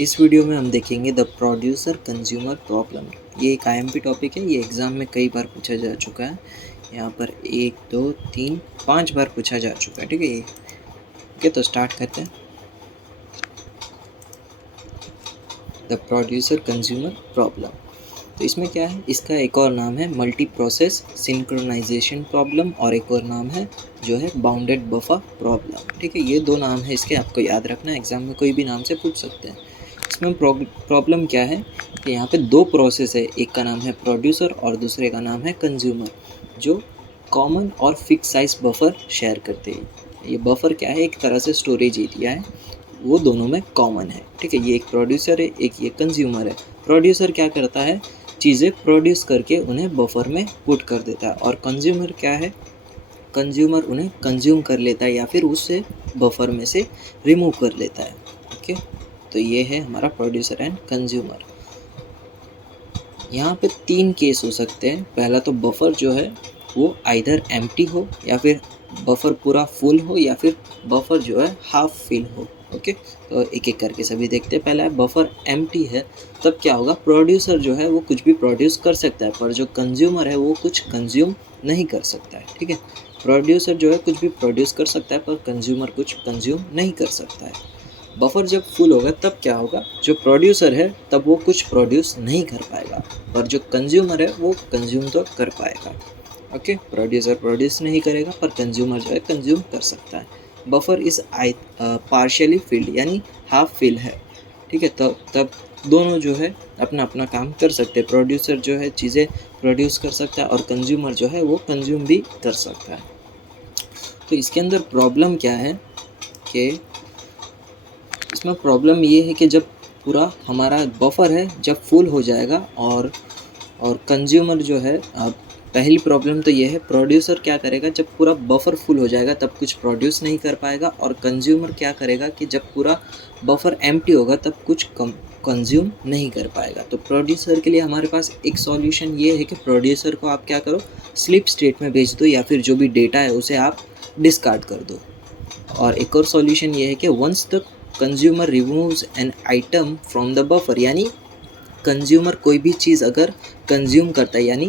इस वीडियो में हम देखेंगे द प्रोड्यूसर कंज्यूमर प्रॉब्लम। ये एक आईएमपी टॉपिक है, ये एग्ज़ाम में कई बार पूछा जा चुका है। यहाँ पर 1 2 3 5 बार पूछा जा चुका है। ठीक है, ओके, तो स्टार्ट करते हैं। द प्रोड्यूसर कंज्यूमर प्रॉब्लम, तो इसमें क्या है, इसका एक और नाम है मल्टी प्रोसेस सिंक्रोनाइजेशन प्रॉब्लम और एक और नाम है जो है बाउंडेड बफर प्रॉब्लम। ठीक है, ये दो नाम है इसके, आपको याद रखना है, एग्जाम में कोई भी नाम से पूछ सकते हैं। इसमें प्रॉब्लम क्या है कि यहाँ पे दो प्रोसेस है, एक का नाम है प्रोड्यूसर और दूसरे का नाम है कंज्यूमर, जो कॉमन और फिक्स साइज बफर शेयर करते हैं। ये बफर क्या है, एक तरह से स्टोरेज एरिया है, वो दोनों में कॉमन है। ठीक है, ये एक प्रोड्यूसर है, एक ये कंज्यूमर है। प्रोड्यूसर क्या करता है, चीज़ें प्रोड्यूस करके उन्हें बफर में पुट कर देता है, और कंज्यूमर क्या है, कंज्यूमर उन्हें कंज्यूम कर लेता है या फिर उससे बफर में से रिमूव कर लेता है। ओके, तो ये है हमारा प्रोड्यूसर एंड कंज्यूमर। यहाँ पे तीन केस हो सकते हैं। पहला तो बफर जो है वो आइदर एम्प्टी हो, या फिर बफर पूरा फुल हो, या फिर बफर जो है हाफ फिल हो। ओके, तो एक एक करके सभी देखते हैं। पहला है बफर एम्प्टी है, तब क्या होगा, प्रोड्यूसर जो है वो कुछ भी प्रोड्यूस कर सकता है, पर जो कंज्यूमर है वो कुछ कंज्यूम नहीं कर सकता है। ठीक है, प्रोड्यूसर जो है कुछ भी प्रोड्यूस कर सकता है, पर कंज्यूमर कुछ कंज्यूम नहीं कर सकता है। बफर जब फुल होगा तब क्या होगा, जो प्रोड्यूसर है तब वो कुछ प्रोड्यूस नहीं कर पाएगा, पर जो कंज्यूमर है वो कंज्यूम तो कर पाएगा। ओके, प्रोड्यूसर प्रोड्यूस नहीं करेगा, पर कंज्यूमर जो है कंज्यूम कर सकता है। बफर इज पार्शियली फिल्ड, यानी हाफ फिल है। ठीक है, तब दोनों जो है अपना अपना काम कर सकते हैं। प्रोड्यूसर जो है चीज़ें प्रोड्यूस कर सकता है और कंज्यूमर जो है वो कंज्यूम भी कर सकता है। तो इसके अंदर प्रॉब्लम क्या है कि इसमें प्रॉब्लम ये है कि जब पूरा हमारा बफर है जब फुल हो जाएगा, और कंज्यूमर जो है, पहली प्रॉब्लम तो ये है, प्रोड्यूसर क्या करेगा, जब पूरा बफर फुल हो जाएगा तब कुछ प्रोड्यूस नहीं कर पाएगा, और कंज्यूमर क्या करेगा कि जब पूरा बफर एम्प्टी होगा तब कुछ कंज्यूम नहीं कर पाएगा। तो प्रोड्यूसर के लिए हमारे पास एक सॉल्यूशन ये है कि प्रोड्यूसर को आप क्या करो, स्लीप स्टेट में भेज दो, या फिर जो भी डेटा है उसे आप डिस्कार्ड कर दो। और एक और सॉल्यूशन ये है कि once the consumer removes an item from the buffer, यानी कंज्यूमर कोई भी चीज़ अगर कंज्यूम करता है यानी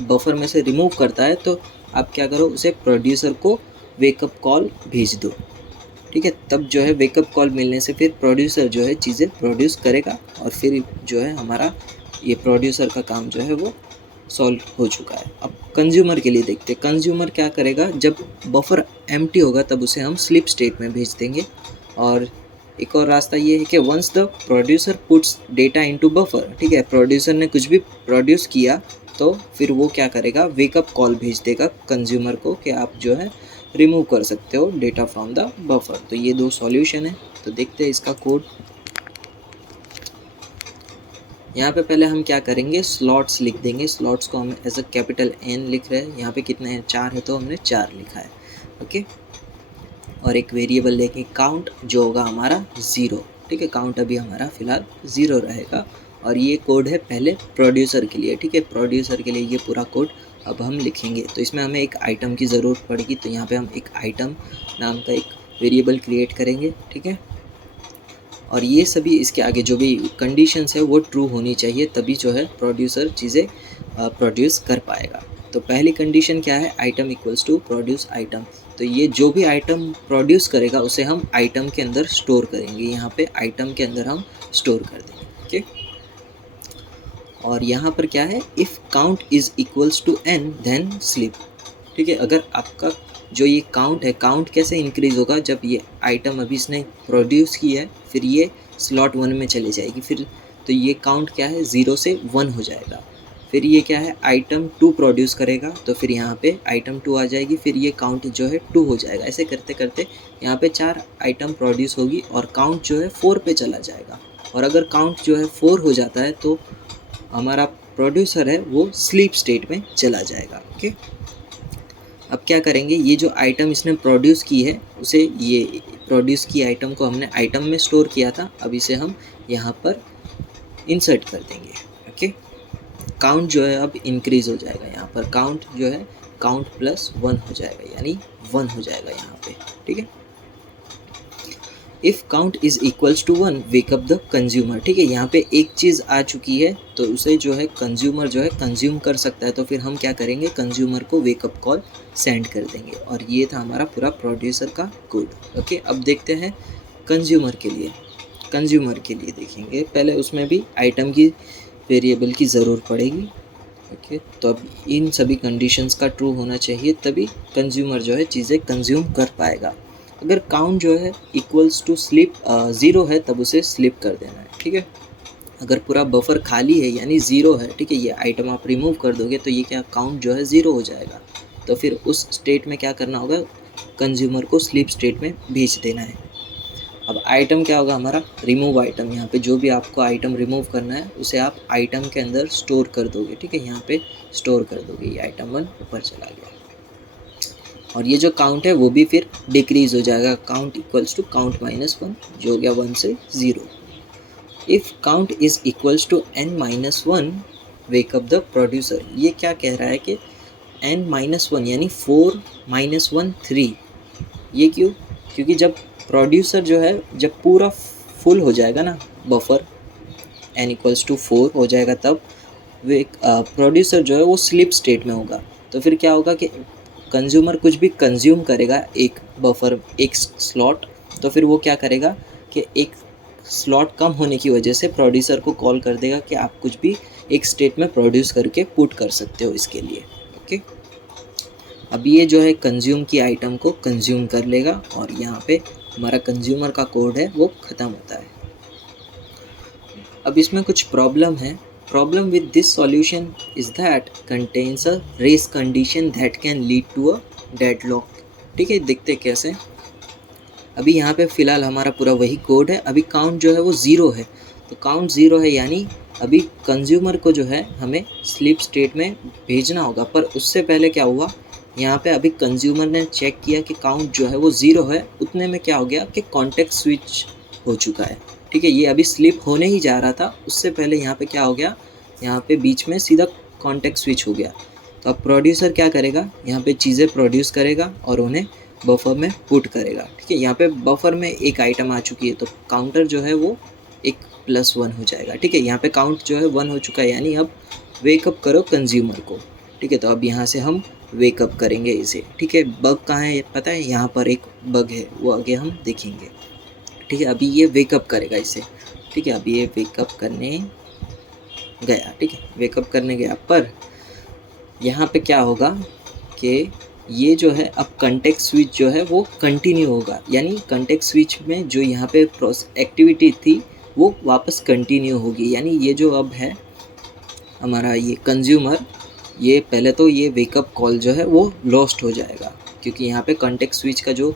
बफर में से रिमूव करता है, तो आप क्या करो, उसे प्रोड्यूसर को वेकअप कॉल भेज दो। ठीक है, तब जो है वेकअप कॉल मिलने से फिर प्रोड्यूसर जो है चीज़ें प्रोड्यूस करेगा, और फिर जो है हमारा ये प्रोड्यूसर का काम जो है वो सॉल्व हो चुका है। अब कंज्यूमर के लिए देखते हैं, कंज्यूमर क्या करेगा, जब बफर एम्प्टी होगा तब उसे हम स्लीप स्टेट में भेज देंगे। और एक और रास्ता ये है कि once the producer puts data into buffer, ठीक है, प्रोड्यूसर ने कुछ भी प्रोड्यूस किया तो फिर वो क्या करेगा, वेकअप कॉल भेज देगा कंज्यूमर को कि आप जो है रिमूव कर सकते हो डेटा फ्रॉम द बफर। तो ये दो सॉल्यूशन है। तो देखते हैं इसका कोड। यहाँ पे पहले हम क्या करेंगे, स्लॉट्स लिख देंगे। स्लॉट्स को हम एज अ कैपिटल N लिख रहे हैं। यहाँ पे कितने हैं, 4 है, तो हमने 4 लिखा है। ओके, और एक वेरिएबल लेके काउंट, जो होगा हमारा 0। ठीक है, काउंट अभी हमारा फिलहाल 0 रहेगा। और ये कोड है पहले प्रोड्यूसर के लिए। ठीक है, प्रोड्यूसर के लिए ये पूरा कोड अब हम लिखेंगे। तो इसमें हमें एक आइटम की ज़रूरत पड़ेगी, तो यहाँ पे हम एक आइटम नाम का एक वेरिएबल क्रिएट करेंगे। ठीक है, और ये सभी इसके आगे जो भी कंडीशंस है वो ट्रू होनी चाहिए, तभी जो है प्रोड्यूसर चीज़ें प्रोड्यूस कर पाएगा। तो पहली कंडीशन क्या है, item equals to produce item. तो ये जो भी आइटम प्रोड्यूस करेगा उसे हम आइटम के अंदर स्टोर करेंगे। यहाँ पे आइटम के अंदर हम स्टोर कर देंगे। ओके, और यहाँ पर क्या है, if count is equals to n then sleep. ठीक है, अगर आपका जो ये काउंट है, काउंट कैसे इंक्रीज़ होगा, जब ये आइटम अभी इसने प्रोड्यूस की है फिर ये स्लॉट 1 में चली जाएगी, फिर तो ये काउंट क्या है, 0 से 1 हो जाएगा। फिर ये क्या है, आइटम 2 प्रोड्यूस करेगा, तो फिर यहाँ पे आइटम 2 आ जाएगी, फिर ये काउंट जो है 2 हो जाएगा। ऐसे करते करते यहाँ पे 4 आइटम प्रोड्यूस होगी और काउंट जो है 4 पे चला जाएगा। और अगर काउंट जो है 4 हो जाता है तो हमारा प्रोड्यूसर है वो स्लीप स्टेट में चला जाएगा। ओके, अब क्या करेंगे, ये जो आइटम इसने प्रोड्यूस की है उसे, ये प्रोड्यूस की आइटम को हमने आइटम में स्टोर किया था, अब इसे हम यहाँ पर इंसर्ट कर देंगे। ओके, काउंट जो है अब इंक्रीज़ हो जाएगा। यहाँ पर काउंट जो है काउंट प्लस 1 हो जाएगा, यानी 1 हो जाएगा यहाँ पे। ठीक है, if count is equals to 1 wake up the consumer. ठीक है, यहाँ पे एक चीज़ आ चुकी है तो उसे जो है कंज्यूमर जो है कंज्यूम कर सकता है, तो फिर हम क्या करेंगे, कंज्यूमर को वेकअप कॉल सेंड कर देंगे। और ये था हमारा पूरा प्रोड्यूसर का कोड। ओके, अब देखते हैं कंज्यूमर के लिए। कंज्यूमर के लिए देखेंगे, पहले उसमें भी आइटम की वेरिएबल की ज़रूरत पड़ेगी। ओके, तो अब इन सभी कंडीशंस का ट्रू होना चाहिए, तभी कंज्यूमर जो है चीज़ें कंज्यूम कर पाएगा। अगर काउंट जो है इक्वल्स टू स्लिप 0 है तब उसे स्लिप कर देना है। ठीक है, अगर पूरा बफर खाली है यानी 0 है, ठीक है, ये आइटम आप रिमूव कर दोगे तो ये क्या काउंट जो है 0 हो जाएगा। तो फिर उस स्टेट में क्या करना होगा, कंज्यूमर को स्लीप स्टेट में भेज देना है। अब आइटम क्या होगा हमारा, रिमूव आइटम। यहाँ पे जो भी आपको आइटम रिमूव करना है उसे आप आइटम के अंदर स्टोर कर दोगे। ठीक है, यहाँ पे स्टोर कर दोगे, ये आइटम 1 ऊपर चला गया। और ये जो काउंट है वो भी फिर डिक्रीज हो जाएगा, काउंट इक्वल्स टू काउंट -1 जो हो गया 1 से 0। If count is equals to n-1 wake up the producer. ये क्या कह रहा है कि n-1 यानी 4 - 1 3। ये क्यों, क्योंकि जब प्रोड्यूसर जो है जब पूरा फुल हो जाएगा ना बफर, n इक्वल्स टू 4 हो जाएगा, तब वे प्रोड्यूसर जो है वो स्लीप स्टेट में होगा। तो फिर क्या होगा कि कंज्यूमर कुछ भी कंज्यूम करेगा एक बफर, एक स्लॉट, तो फिर वो क्या करेगा कि एक स्लॉट कम होने की वजह से प्रोड्यूसर को कॉल कर देगा कि आप कुछ भी एक स्टेट में प्रोड्यूस करके पुट कर सकते हो इसके लिए। ओके, अब ये जो है कंज्यूम की आइटम को कंज्यूम कर लेगा और यहाँ पे हमारा कंज्यूमर का कोड है वो ख़त्म होता है। अब इसमें कुछ प्रॉब्लम है। Problem with this solution is that contains a race condition that can lead to a deadlock। ठीक है, देखते हैं कैसे। अभी यहाँ पे फ़िलहाल हमारा पूरा वही कोड है। अभी काउंट जो है वो 0 है, तो काउंट 0 है यानी अभी कंज्यूमर को जो है हमें स्लीप स्टेट में भेजना होगा। पर उससे पहले क्या हुआ, यहाँ पे अभी कंज्यूमर ने चेक किया कि काउंट जो है वो 0 है, उतने में क्या हो गया कि कॉन्टेक्स्ट स्विच हो चुका है। ठीक है, ये अभी स्लिप होने ही जा रहा था, उससे पहले यहाँ पे क्या हो गया, यहाँ पे बीच में सीधा कॉन्टेक्स्ट स्विच हो गया। तो अब प्रोड्यूसर क्या करेगा, यहाँ पे चीज़ें प्रोड्यूस करेगा और उन्हें बफर में पुट करेगा। ठीक है, यहाँ पे बफर में एक आइटम आ चुकी है तो काउंटर जो है वो एक +1 हो जाएगा। ठीक है, यहाँ पे काउंट जो है 1 हो चुका है यानी अब वेकअप करो कंज्यूमर को। ठीक है, तो अब यहाँ से हम वेकअप करेंगे इसे। ठीक है, बग कहाँ है पता है, यहाँ पर एक बग है, वो आगे हम देखेंगे। ठीक है, अभी ये वेकअप करेगा इसे। ठीक है, अभी ये वेकअप करने गया। ठीक है, वेकअप करने गया, पर यहाँ पे क्या होगा कि ये जो है अब कंटेक्स्ट स्विच जो है वो कंटिन्यू होगा, यानी कंटेक्स्ट स्विच में जो यहाँ पे एक्टिविटी थी वो वापस कंटिन्यू होगी। यानी ये जो अब है हमारा ये कंज्यूमर, ये पहले तो ये वेकअप कॉल जो है वो लॉस्ट हो जाएगा, क्योंकि यहाँ पे कंटेक्स्ट स्विच का जो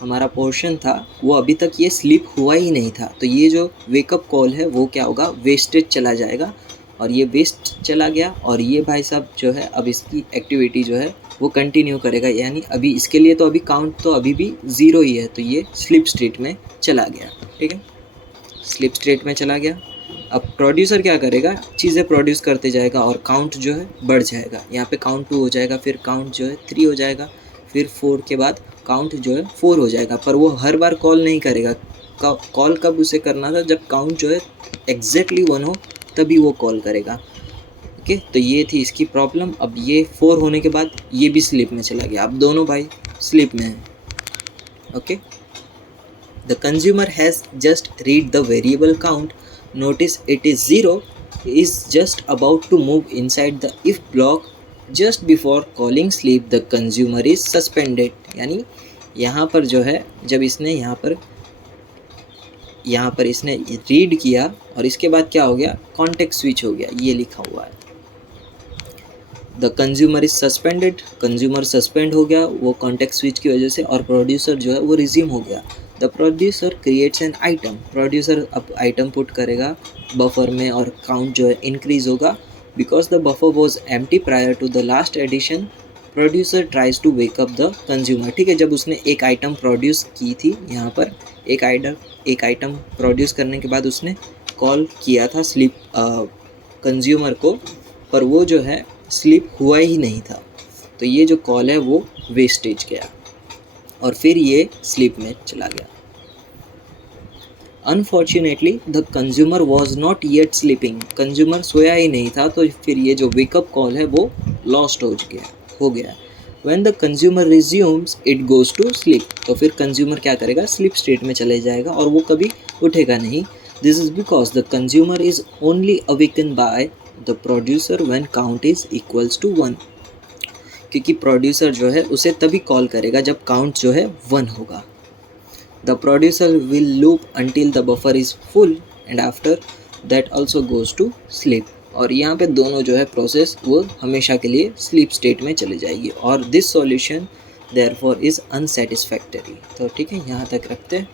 हमारा पोर्शन था वो अभी तक ये स्लिप हुआ ही नहीं था। तो ये जो वेकअप कॉल है वो क्या होगा, वेस्टेज चला जाएगा, और ये वेस्ट चला गया। और ये भाई साहब जो है अब इसकी एक्टिविटी जो है वो कंटिन्यू करेगा, यानी अभी इसके लिए तो अभी काउंट तो अभी भी 0 ही है, तो ये स्लिप स्टेट में चला गया। ठीक है, स्लिप स्टेट में चला गया। अब प्रोड्यूसर क्या करेगा, चीज़ें प्रोड्यूस करते जाएगा और काउंट जो है बढ़ जाएगा। यहाँ पे काउंट 2 हो जाएगा, फिर काउंट जो है 3 हो जाएगा, फिर 4 के बाद काउंट जो है 4 हो जाएगा। पर वो हर बार कॉल नहीं करेगा। कॉल कब उसे करना था, जब काउंट जो है एग्जैक्टली 1 हो तभी वो कॉल करेगा। ओके, तो ये थी इसकी प्रॉब्लम। अब ये 4 होने के बाद ये भी स्लिप में चला गया, अब दोनों भाई स्लिप में हैं। Okay, the consumer has just read the variable count, notice it is 0, is just about to move inside the if block, just before calling sleep the consumer is suspended। यानी यहाँ पर जो है जब इसने यहाँ पर इसने रीड किया और इसके बाद क्या हो गया, कॉन्टेक्स्ट स्विच हो गया, ये लिखा हुआ है। The consumer is suspended, consumer suspend हो गया वो कॉन्टेक्स्ट स्विच की वजह से, और प्रोड्यूसर जो है वो रिज्यूम हो गया। The producer creates an item, producer अब आइटम पुट करेगा बफर में और काउंट जो है इंक्रीज होगा। Because the buffer was empty prior to the last addition, producer tries to wake up the consumer. ठीक है, जब उसने एक आइटम प्रोड्यूस की थी, यहाँ पर एक आइटम प्रोड्यूस करने के बाद उसने कॉल किया था स्लीप कंज्यूमर को, पर वो जो है स्लीप हुआ ही नहीं था, तो ये जो कॉल है वो वेस्टेज गया और फिर ये स्लीप में चला गया। Unfortunately the consumer was not yet sleeping, consumer सोया ही नहीं था, तो फिर ये जो वेकअप कॉल है वो लॉस्ट हो गया। When the consumer resumes it goes to sleep, तो फिर कंज्यूमर क्या करेगा, स्लीप स्टेट में चले जाएगा और वो कभी उठेगा नहीं। This is because the consumer is only awaken by the producer when count is equals to 1, क्योंकि प्रोड्यूसर जो है उसे तभी कॉल करेगा जब काउंट जो है 1 होगा। The producer will loop until the buffer is full and after that also goes to sleep। और यहाँ पे दोनों जो है प्रोसेस वो हमेशा के लिए स्लीप स्टेट में चली जाएगी और दिस सॉल्यूशन देयरफॉर इज़ अनसेटिस्फैक्टरी। तो ठीक है, यहाँ तक रखते हैं।